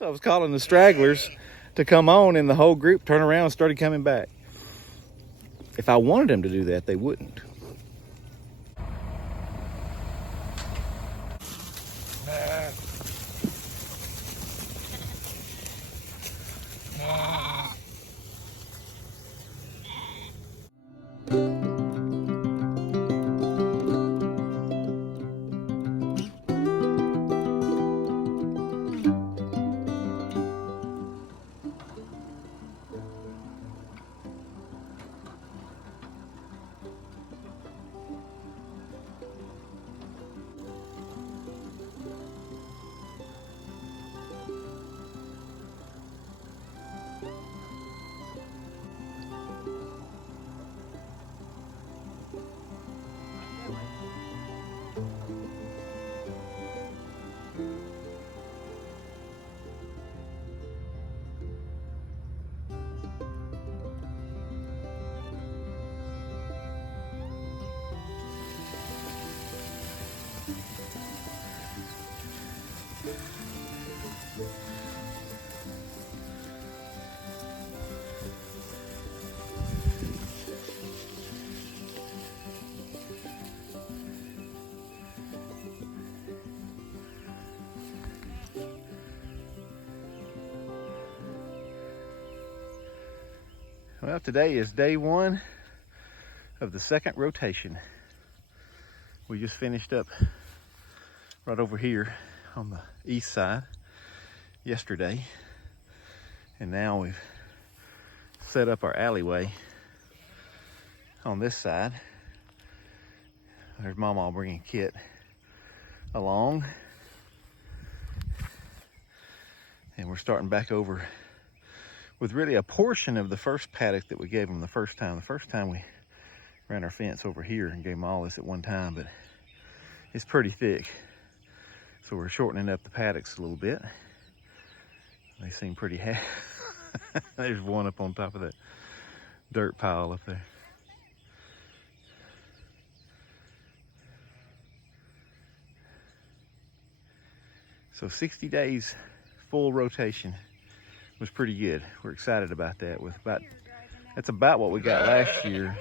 So I was calling the stragglers to come on, and the whole group turned around and started coming back. If I wanted them to do that, they wouldn't. Well, today is day one of the second rotation. We just finished up right over here on the east side yesterday, and now we've set up our alleyway on this side. There's Mama bringing Kit along, and we're starting back over with really a portion of the first paddock that we gave them the first time. The first time we ran our fence over here and gave them all this at one time, but it's pretty thick. So we're shortening up the paddocks a little bit. They seem pretty happy. There's one up on top of that dirt pile up there. So 60 days full rotation was pretty good. We're excited about that. That's about what we got last year.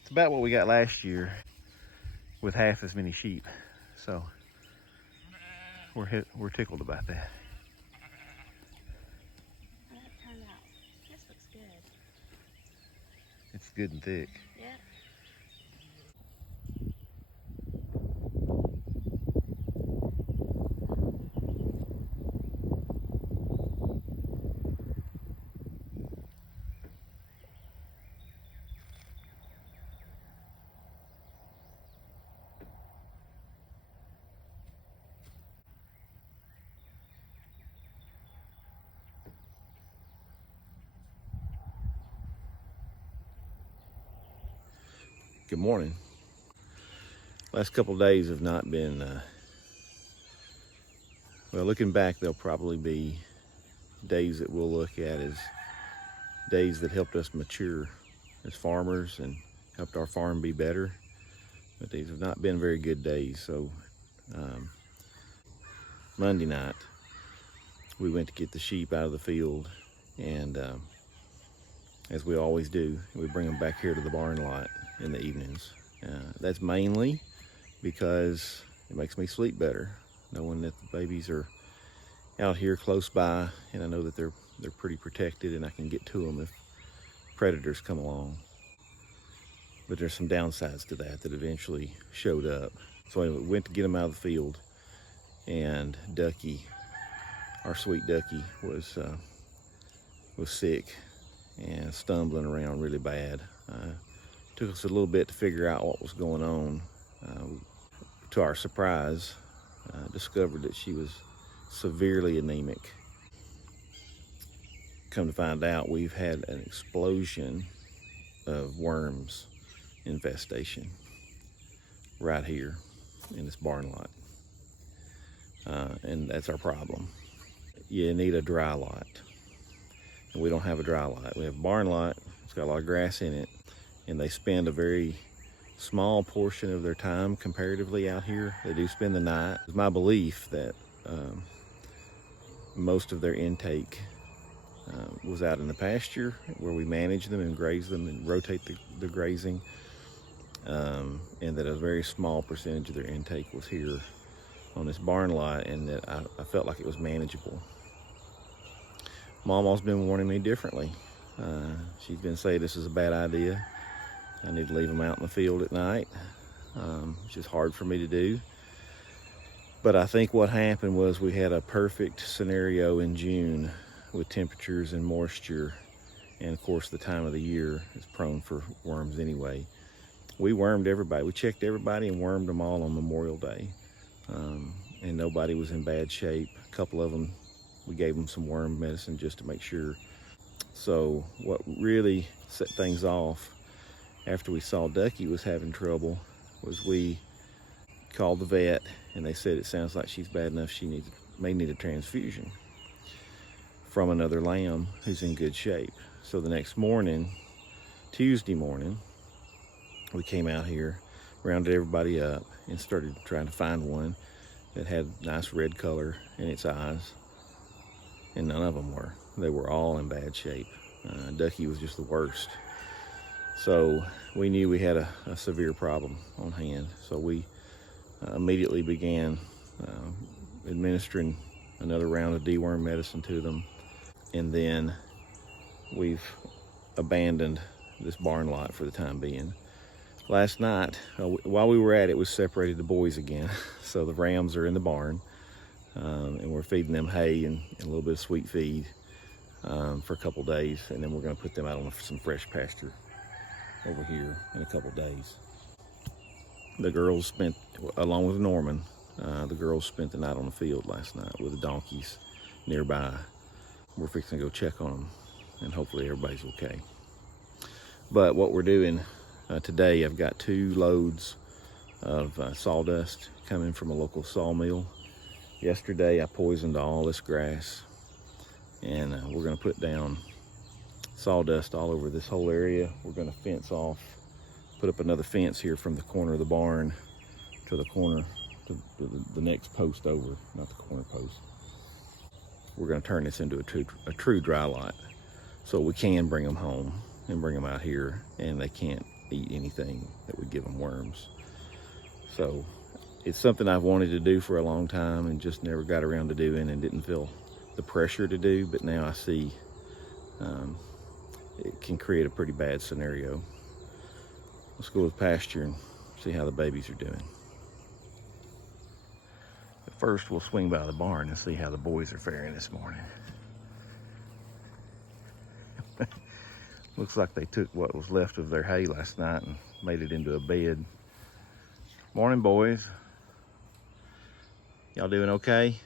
It's about what we got last year with half as many sheep. So we're tickled about that. How did it turn out? This looks good. It's good and thick. Yeah. Good morning. Last couple of days have not been, well, looking back, they'll probably be days that we'll look at as days that helped us mature as farmers and helped our farm be better. But these have not been very good days. So Monday night, we went to get the sheep out of the field, and as we always do, we bring them back here to the barn lot in the evenings. That's mainly because it makes me sleep better, knowing that the babies are out here close by, and I know that they're pretty protected and I can get to them if predators come along. But there's some downsides to that eventually showed up. So anyway, we went to get them out of the field, and Ducky, our sweet Ducky, was sick and stumbling around really bad. Took us a little bit to figure out what was going on. To our surprise, discovered that she was severely anemic. Come to find out, we've had an explosion of worms infestation right here in this barn lot. And that's our problem. You need a dry lot. And we don't have a dry lot. We have a barn lot, it's got a lot of grass in it, and they spend a very small portion of their time comparatively out here. They do spend the night. It's my belief that most of their intake was out in the pasture where we manage them and graze them and rotate the grazing, and that a very small percentage of their intake was here on this barn lot, and that I felt like it was manageable. Mama's been warning me differently. She's been saying this is a bad idea. I need to leave them out in the field at night, which is hard for me to do. But I think what happened was we had a perfect scenario in June with temperatures and moisture, and of course the time of the year is prone for worms anyway. We wormed everybody. We checked everybody and wormed them all on Memorial Day, and nobody was in bad shape. A couple of them, we gave them some worm medicine just to make sure. So what really set things off after we saw Ducky was having trouble was we called the vet, and they said it sounds like she's bad enough she may need a transfusion from another lamb who's in good shape. So the next morning, Tuesday morning, we came out here, rounded everybody up, and started trying to find one that had nice red color in its eyes, and none of them were. They were all in bad shape. Ducky was just the worst. So we knew we had a severe problem on hand. So we immediately began administering another round of deworm medicine to them. And then we've abandoned this barn lot for the time being. Last night, while we were at it, we separated the boys again. So the rams are in the barn, and we're feeding them hay and a little bit of sweet feed for a couple days. And then we're gonna put them out on some fresh pasture over here in a couple days. The girls spent, along with Norman, the girls spent the night on the field last night with the donkeys nearby. We're fixing to go check on them, and hopefully everybody's okay. But what we're doing today, I've got 2 loads of sawdust coming from a local sawmill. Yesterday I poisoned all this grass, and we're gonna put down sawdust all over this whole area. We're gonna fence off, put up another fence here from the corner of the barn to the corner, to the next post over, not the corner post. We're gonna turn this into a true dry lot, so we can bring them home and bring them out here, and they can't eat anything that would give them worms. So it's something I've wanted to do for a long time and just never got around to doing, and didn't feel the pressure to do, but now I see it can create a pretty bad scenario. Let's go with pasture and see how the babies are doing. But first we'll swing by the barn and see how the boys are faring this morning. Looks like they took what was left of their hay last night and made it into a bed. Morning, boys. Y'all doing okay?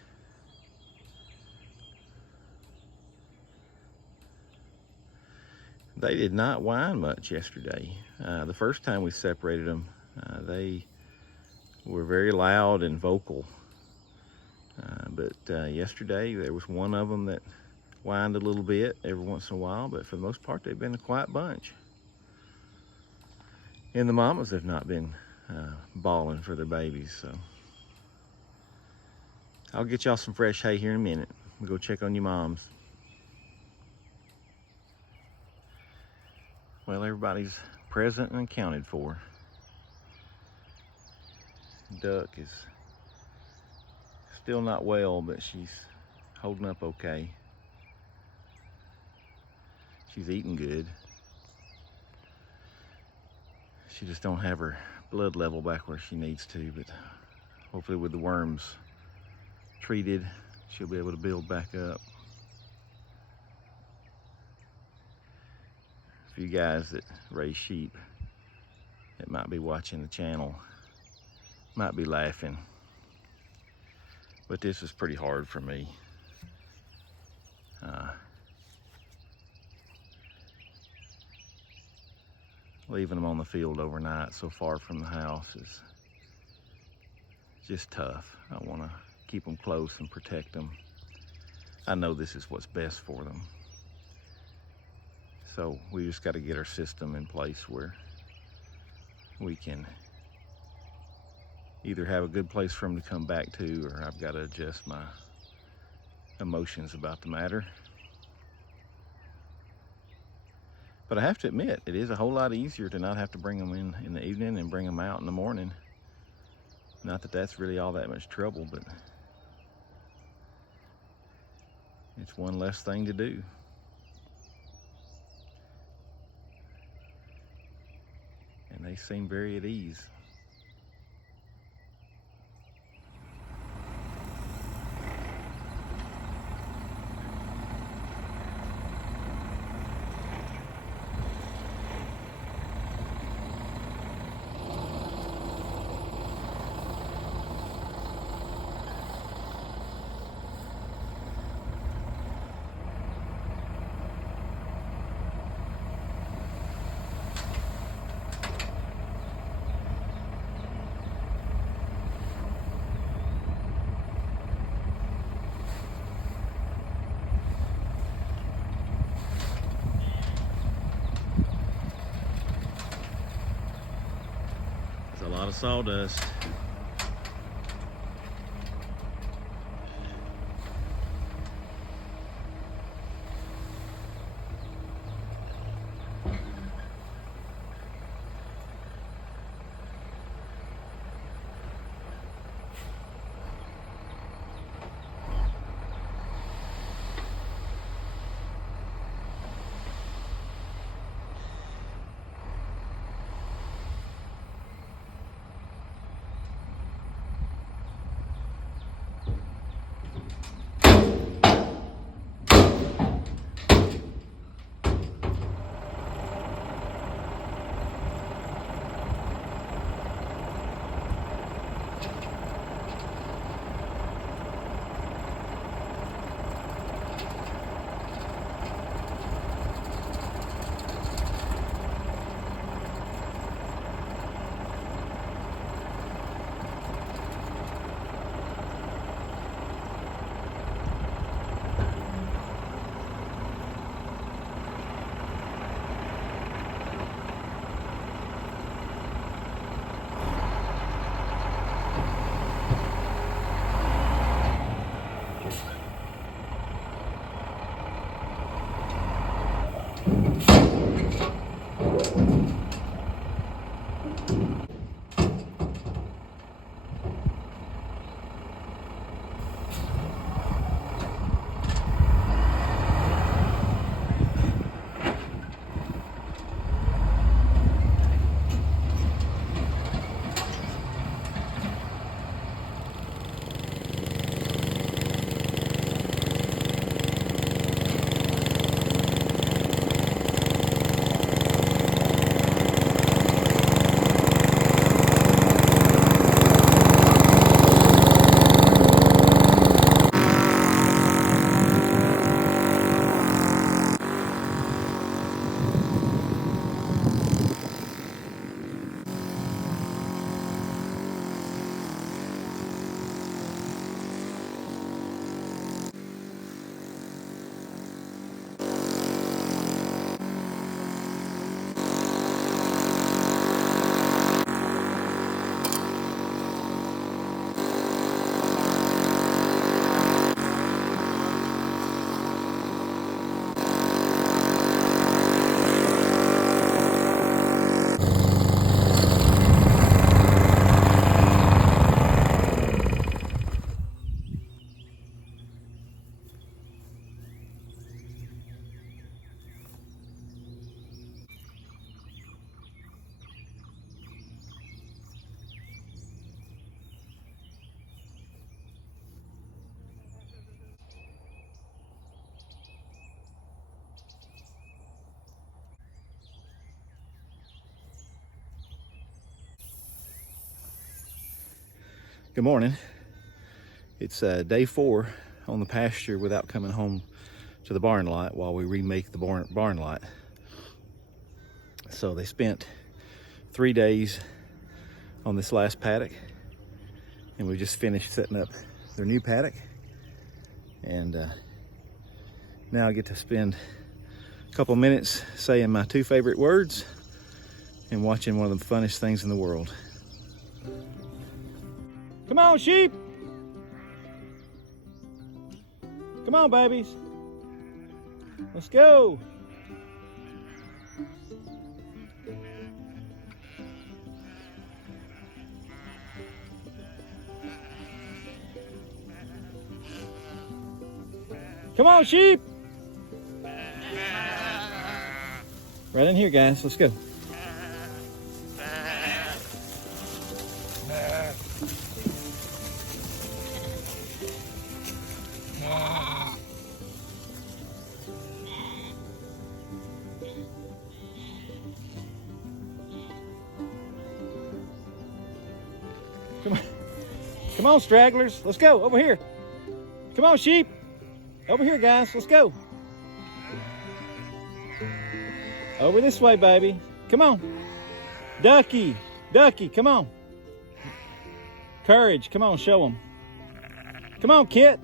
They did not whine much yesterday. The first time we separated them, they were very loud and vocal. But yesterday there was one of them that whined a little bit every once in a while, but for the most part they've been a quiet bunch. And the mamas have not been bawling for their babies, so. I'll get y'all some fresh hay here in a minute. We'll go check on your moms. Well, everybody's present and accounted for. Duck is still not well, but she's holding up okay. She's eating good. She just don't have her blood level back where she needs to, but hopefully with the worms treated, she'll be able to build back up. For you guys that raise sheep that might be watching the channel, might be laughing, but this is pretty hard for me. Leaving them on the field overnight so far from the house is just tough. I want to keep them close and protect them. I know this is what's best for them. So we just got to get our system in place where we can either have a good place for them to come back to, or I've got to emotions about the matter. But I have to admit, it is a whole lot easier to not have to bring them in the evening and bring them out in the morning. Not that that's really all that much trouble, but it's one less thing to do. And they seem very at ease. A lot of sawdust. Good morning. It's day 4 on the pasture without coming home to the barn lot while we remake the barn lot. So they spent 3 days on this last paddock, and we just finished setting up their new paddock. And now I get to spend a couple minutes saying my 2 favorite words and watching one of the funnest things in the world. Come on, sheep. Come Come on, babies. Let's go. Come on, sheep. Right in here, guys. Let's go. Come on. Come on, stragglers. Let's go. Over here. Come on, sheep. Over here, guys. Let's go. Over this way, baby. Come on. Ducky. Ducky, come on. Courage. Come on, show them. Come on, Kit.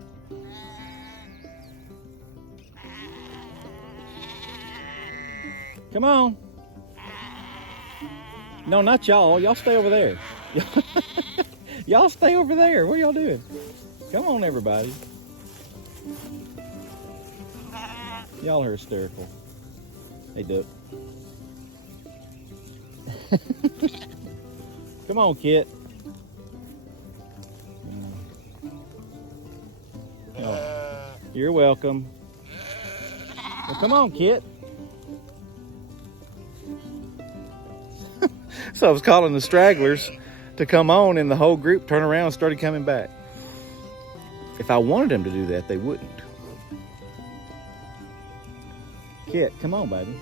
Come on. No, not y'all. Y'all stay over there. Y'all stay over there. What are y'all doing? Come on, everybody. Y'all are hysterical. Hey, Duck. Come on, Kit. Oh, you're welcome. Well, come on, Kit. So I was calling the stragglers to come on, and the whole group turned around and started coming back. If I wanted them to do that, they wouldn't. Kit, come on, baby.